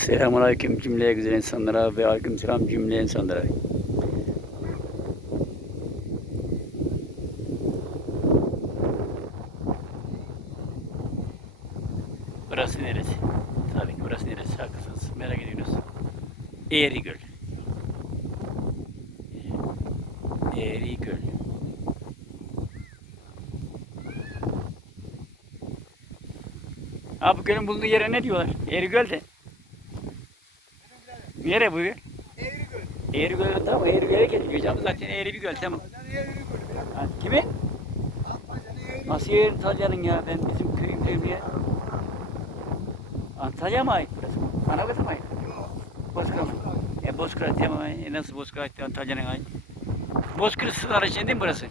Selamünaleyküm cümleye güzel insanlara ve aleykümselam cümle insanlara. Burası neresi? Tabii ki burası neresi? Haklısınız. Merak ediyorsunuz. Eğri Göl. Eğri Göl. Abi gölün bulunduğu yere ne diyorlar? Eğri Göl de. Nere bu? Eğri göl. Eğri Göl tamam Eğri Göl'e geçiyor. Canım zaten Eğri bir göl tamam. Eğri. Ha, kimin? Eğri Nasıl yer Antalya'nın ya? Ben bizim köyüm köyüm ya. Antalya mı ait burası? Manavgat'a mı ait? Yok. Bozkır. E Bozkır tamam. E, nasıl Bozkır ait Antalya'nın ait? Bozkır sınır için değil mi burası?